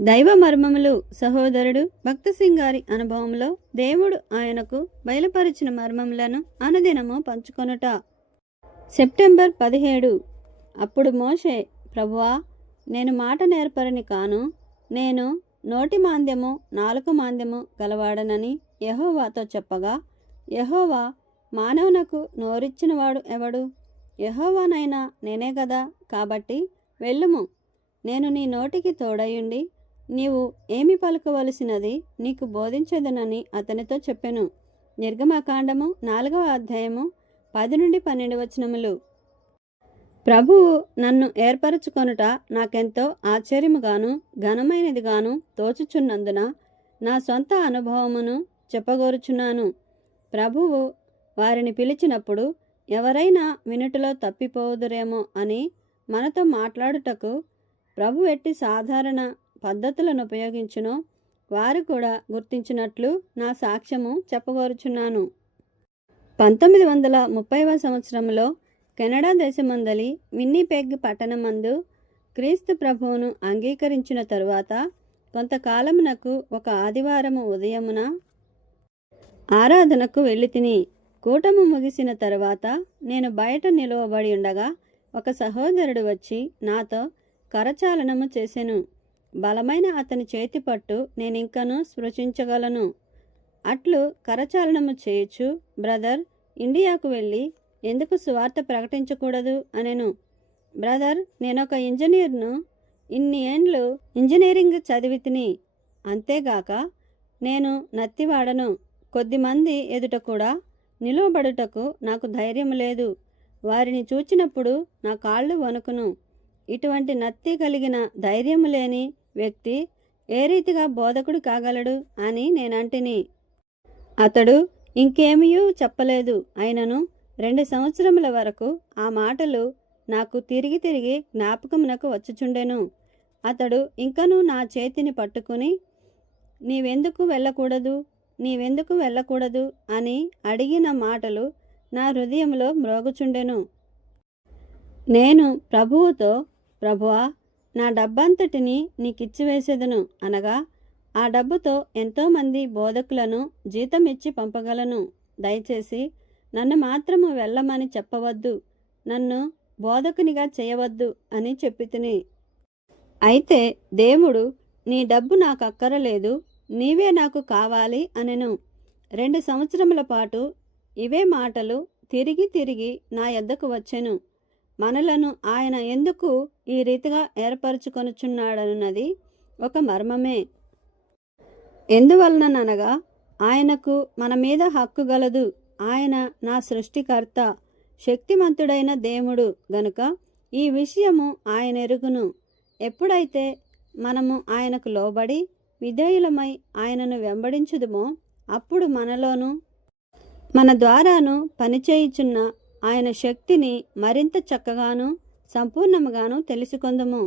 దైవ మర్మములు సహోదరుడు భక్తసింగ్ గారి అనుభవంలో దేవుడు ఆయనకు బయలుపరిచిన మర్మములను అనుదినము పంచుకొనుట. సెప్టెంబర్ 17. అప్పుడు మోషే, ప్రభువా, నేను మాట నేర్పరని కాను, నేను నోటి మాంద్యము నాలుక మాంద్యము గలవాడనని యెహోవాతో చెప్పగా, యెహోవా, మానవునకు నోరిచ్చినవాడు ఎవడు? యెహోవానైనా నేనే కదా. కాబట్టి వెళ్ళుము, నేను నీ నోటికి తోడయుండి నీవు ఏమి పలుకవలసినది నీకు బోధించదనని అతనితో చెప్పెను. నిర్గమకాండము 4వ అధ్యాయము 10-12 వచనములు. ప్రభువు నన్ను ఏర్పరచుకొనుట నాకెంతో ఆశ్చర్యముగాను ఘనమైనదిగాను తోచుచున్నందున నా సొంత అనుభవమును చెప్పగోరుచున్నాను. ప్రభువు వారిని పిలిచినప్పుడు ఎవరైనా వినుటలో తప్పిపోదురేమో అని మనతో మాట్లాడుటకు ప్రభు ఎట్టి సాధారణ పద్ధతులను ఉపయోగించునో వారు కూడా గుర్తించినట్లు నా సాక్ష్యము చెప్పగోరుచున్నాను. 1930వ సంవత్సరంలో కెనడా దేశమందలి విన్నీపెగ్ పట్టణమందు క్రీస్తు ప్రభువును అంగీకరించిన తరువాత కొంతకాలమునకు ఒక ఆదివారము ఉదయమున ఆరాధనకు వెళ్ళితిని. కూటము ముగిసిన తరువాత నేను బయట నిలువబడి ఉండగా ఒక సహోదరుడు వచ్చి నాతో కరచాలనము చేసెను. బలమైన అతని చేతిపట్టు నేనింకను స్పృశించగలను. అట్లు కరచాలనము చేయుచు, బ్రదర్, ఇండియాకు వెళ్ళి ఎందుకు సువార్త ప్రకటించకూడదు అనెను. బ్రదర్, నేనొక ఇంజనీర్ను, ఇన్ని ఏండ్లు ఇంజనీరింగ్ చదివితిని. అంతేగాక నేను నత్తివాడను. కొద్దిమంది ఎదుట కూడా నిలువబడుటకు నాకు ధైర్యం లేదు. వారిని చూచినప్పుడు నా కాళ్ళు వణుకును. ఇటువంటి నత్తి కలిగిన ధైర్యము లేని వ్యక్తి ఏ రీతిగా బోధకుడు కాగలడు అని నేనంటిని. అతడు ఇంకేమీయూ చెప్పలేదు. అయినను 2 సంవత్సరముల వరకు ఆ మాటలు నాకు తిరిగి తిరిగి జ్ఞాపకమునకు వచ్చుచుండెను. అతడు ఇంకనూ నా చేతిని పట్టుకుని, నీవెందుకు వెళ్ళకూడదు అని అడిగిన మాటలు నా హృదయంలో మ్రోగుచుండెను. నేను ప్రభువుతో, ప్రభువా, నా డబ్బంతటిని నీకిచ్చివేసేదను అనగా, ఆ డబ్బుతో ఎంతోమంది బోధకులను జీతమిచ్చి పంపగలను. దయచేసి నన్ను మాత్రము వెళ్ళమని చెప్పవద్దు, నన్ను బోధకునిగా చేయవద్దు అని చెప్పితిని. అయితే దేవుడు, నీ డబ్బు నాకు అక్కరలేదు, నీవే నాకు కావాలి అనెను. 2 సంవత్సరముల పాటు ఇవే మాటలు తిరిగి తిరిగి నా యొద్దకు వచ్చెను. మనలను ఆయన ఎందుకు ఈ రీతిగా ఏర్పరచుకొనుచున్నాడన్నది ఒక మర్మమే. ఎందువలననగా ఆయనకు మన మీద హక్కు గలదు. ఆయన నా సృష్టికర్త, శక్తిమంతుడైన దేవుడు గనుక ఈ విషయము ఆయన ఎరుగును. ఎప్పుడైతే మనము ఆయనకు లోబడి విధేయులమై ఆయనను వెంబడించుదుమో అప్పుడు మనలోను మన ద్వారాను పనిచేయుచున్న ఆయన శక్తిని మరింత చక్కగాను సంపూర్ణముగాను తెలుసుకొందుము.